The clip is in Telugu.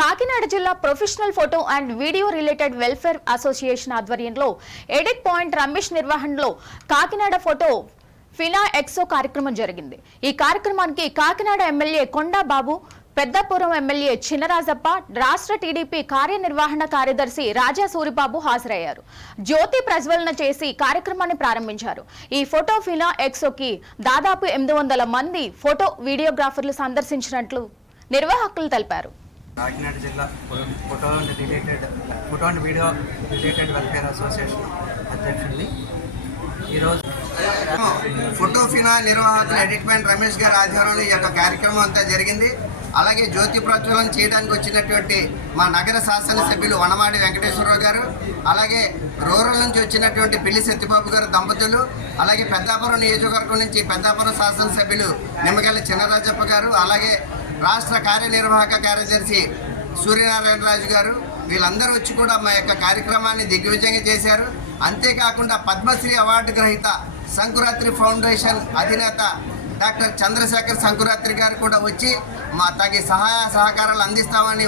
కాకినాడ జిల్లా professional photo and video related welfare association ఆధ్వర్యంలో ఎడిట్ పాయింట్ రమేష్ నిర్వహణలో కాకినాడ ఫోటో ఫినా ఎక్సో కార్యక్రమం జరిగింది. ఈ కార్యక్రమానికి కాకినాడ ఎమ్మెల్యే కొండా బాబు పెద్దపురం ఎమ్మెల్యే చినరాజప్ప రాష్ట్ర టీడీపీ కార్యనిర్వహణ కార్యదర్శి రాజా సూరిబాబు హాజరయ్యారు. జ్యోతి ప్రజ్వలన చేసి కార్యక్రమాన్ని ప్రారంభించారు. ఈ ఫోటో ఫినా ఎక్సోకి దాదాపు ఎనిమిది వందల మంది ఫోటో వీడియోగ్రాఫర్లు సందర్శించినట్లు నిర్వాహకులు తెలిపారు. కాకినాడ జిల్లా ఫో- photo and related photo and video related welfare association అధ్యక్షుడిని. ఈరోజు ఫోటో ఫినా నిర్వాహకులు ఎడిట్మెంట్ రమేష్ గారి ఆధ్వర్యంలో ఈ యొక్క కార్యక్రమం అంతా జరిగింది. అలాగే జ్యోతి ప్రజ్వలన చేయడానికి వచ్చినటువంటి మా నగర శాసనసభ్యులు వనమాడి వెంకటేశ్వరరావు గారు అలాగే రూరల్ నుంచి వచ్చినటువంటి పిల్లి సత్యబాబు గారు దంపతులు అలాగే పెద్దాపురం నియోజకవర్గం నుంచి పెద్దాపురం శాసనసభ్యులు నిమ్మగల్ల చిన్నరాజప్ప గారు అలాగే రాష్ట్ర కార్యనిర్వాహక కార్యదర్శి సూర్యనారాయణరాజు గారు వీళ్ళందరూ వచ్చి కూడా మా యొక్క కార్యక్రమాన్ని దిగ్విజయంగా చేశారు. అంతేకాకుండా పద్మశ్రీ అవార్డు గ్రహీత సంకురాత్రి ఫౌండేషన్ అధినేత డాక్టర్ చంద్రశేఖర్ సంకురాత్రి గారు కూడా వచ్చి మా తగి సహాయ సహకారాలు అందిస్తామని